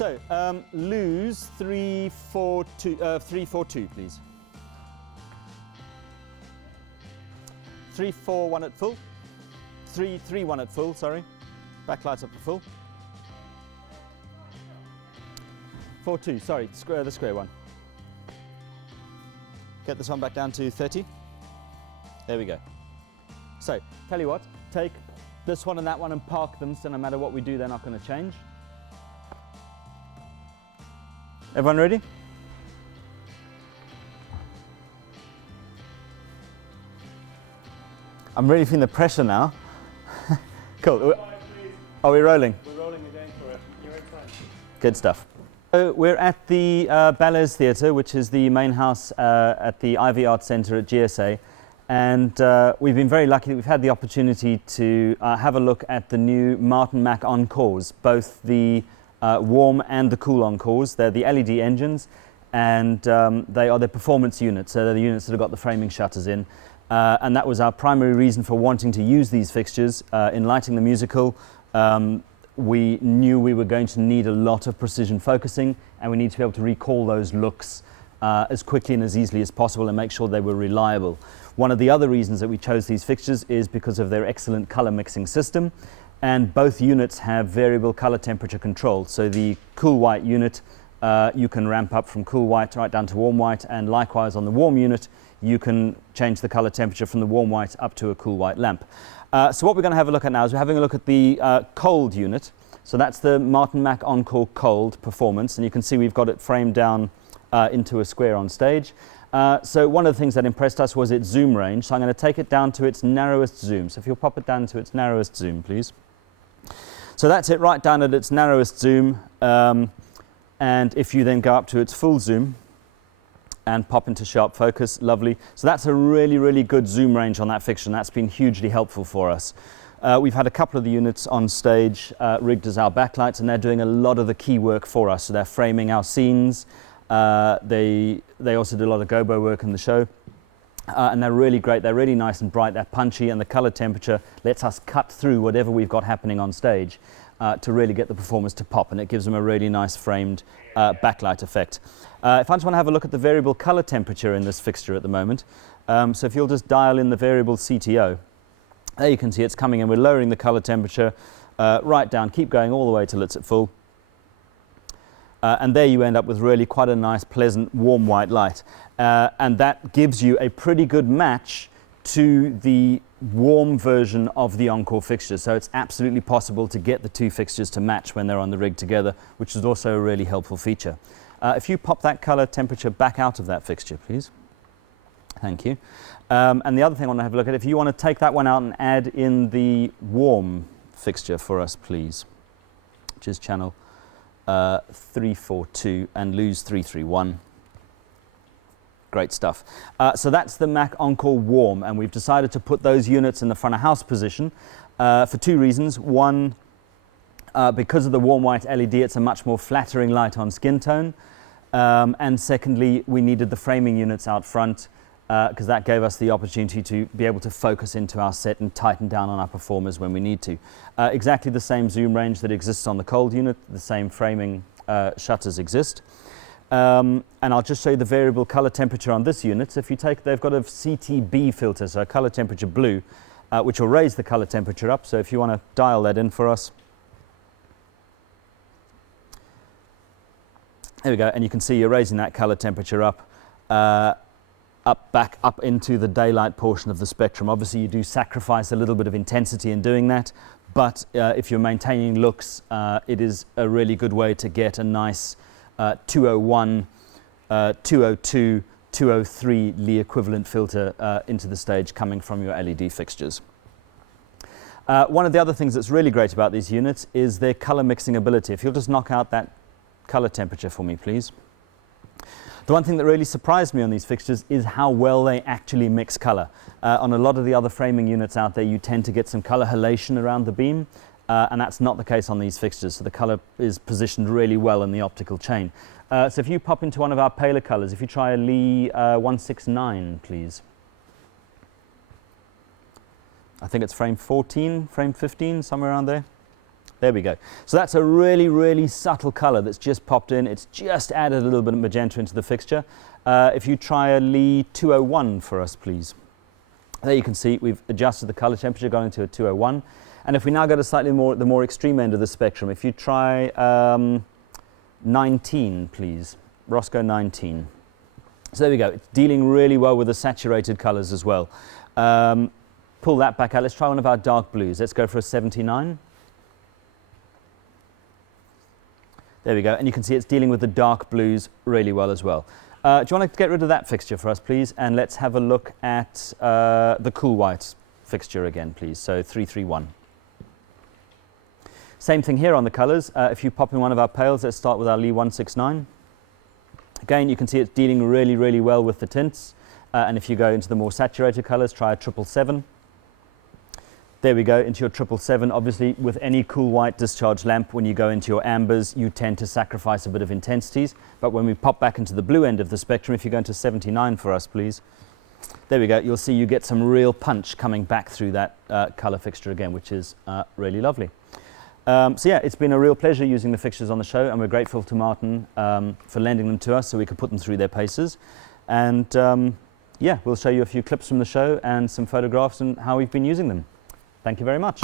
So, lose 342, please. 341 at full. 331 at full, sorry. Backlights up to full. 42, sorry, the square one. Get this one back down to 30. There we go. So, tell you what, take this one and that one and park them, so no matter what we do, they're not going to change. Everyone ready? I'm really feeling the pressure now. Cool. Are we rolling? We're rolling again for it. You're in time. Good stuff. So we're at the Ballets Theatre, which is the main house at the Ivy Arts Centre at GSA. And we've been very lucky that we've had the opportunity to have a look at the new Martin Mac Encores, both the warm and the cool Encores. They're the LED engines, and they are the performance units. So they're the units that have got the framing shutters in. And that was our primary reason for wanting to use these fixtures in lighting the musical. We knew we were going to need a lot of precision focusing, and we need to be able to recall those looks as quickly and as easily as possible and make sure they were reliable. One of the other reasons that we chose these fixtures is because of their excellent color mixing system, and both units have variable color temperature control. So the cool white unit, you can ramp up from cool white right down to warm white, and likewise on the warm unit you can change the color temperature from the warm white up to a cool white lamp. So what we're going to have a look at now is we're having a look at the cold unit. So that's the Martin Mac Encore Cold Performance, and you can see we've got it framed down into a square on stage. So one of the things that impressed us was its zoom range, so I'm going to take it down to its narrowest zoom. So if you'll pop it down to its narrowest zoom, please. So that's it right down at its narrowest zoom, and if you then go up to its full zoom and pop into sharp focus, lovely. So that's a really, really good zoom range on that fixture, and that's been hugely helpful for us. We've had a couple of the units on stage rigged as our backlights, and they're doing a lot of the key work for us. So they're framing our scenes. They also do a lot of gobo work in the show. And they're really great. They're really nice and bright. They're punchy, and the color temperature lets us cut through whatever we've got happening on stage to really get the performance to pop, and it gives them a really nice framed backlight effect. If I just want to have a look at the variable color temperature in this fixture at the moment, so if you'll just dial in the variable CTO, there you can see it's coming in. We're lowering the color temperature right down, keep going all the way till it's at full. And there you end up with really quite a nice, pleasant, warm white light. And that gives you a pretty good match to the warm version of the Encore fixture. So it's absolutely possible to get the two fixtures to match when they're on the rig together, which is also a really helpful feature. If you pop that color temperature back out of that fixture, please. Thank you. And the other thing I want to have a look at, if you want to take that one out and add in the warm fixture for us, please, which is channel 342 and lose 331. Great stuff. So that's the Mac Encore Warm, and we've decided to put those units in the front of house position for two reasons. One, because of the warm white LED, it's a much more flattering light on skin tone. And secondly, we needed the framing units out front because that gave us the opportunity to be able to focus into our set and tighten down on our performers when we need to. Exactly the same zoom range that exists on the cold unit, the same framing shutters exist. And I'll just show you the variable color temperature on this unit. So if you take, they've got a CTB filter, so color temperature blue, which will raise the color temperature up. So if you want to dial that in for us. There we go, and you can see you're raising that color temperature up, back up into the daylight portion of the spectrum. Obviously you do sacrifice a little bit of intensity in doing that, but if you're maintaining looks, it is a really good way to get a nice 201, 202, 203 Lee equivalent filter into the stage coming from your LED fixtures. One of the other things that's really great about these units is their color mixing ability. If you'll just knock out that color temperature for me, please. The one thing that really surprised me on these fixtures is how well they actually mix color. On a lot of the other framing units out there, you tend to get some color halation around the beam, and that's not the case on these fixtures. So the color is positioned really well in the optical chain. So if you pop into one of our paler colors, if you try a Lee 169, please. I think it's frame 14, frame 15, somewhere around there. There we go. So that's a really, really subtle colour that's just popped in. It's just added a little bit of magenta into the fixture. If you try a Lee 201 for us, please. There you can see we've adjusted the colour temperature, gone into a 201. And if we now go to slightly more, the more extreme end of the spectrum, if you try 19, please. Roscoe 19. So there we go. It's dealing really well with the saturated colours as well. Pull that back out. Let's try one of our dark blues. Let's go for a 79. There we go. And you can see it's dealing with the dark blues really well as well. Do you want to get rid of that fixture for us, please? And let's have a look at the cool white fixture again, please. So 331. Same thing here on the colours. If you pop in one of our pales, let's start with our Lee 169. Again, you can see it's dealing really, really well with the tints. And if you go into the more saturated colours, try a 777. There we go, into your 777. Obviously, with any cool white discharge lamp, when you go into your ambers, you tend to sacrifice a bit of intensities. But when we pop back into the blue end of the spectrum, if you go into 79 for us, please. There we go. You'll see you get some real punch coming back through that colour fixture again, which is really lovely. So yeah, it's been a real pleasure using the fixtures on the show, and we're grateful to Martin for lending them to us so we could put them through their paces. And yeah, we'll show you a few clips from the show and some photographs and how we've been using them. Thank you very much.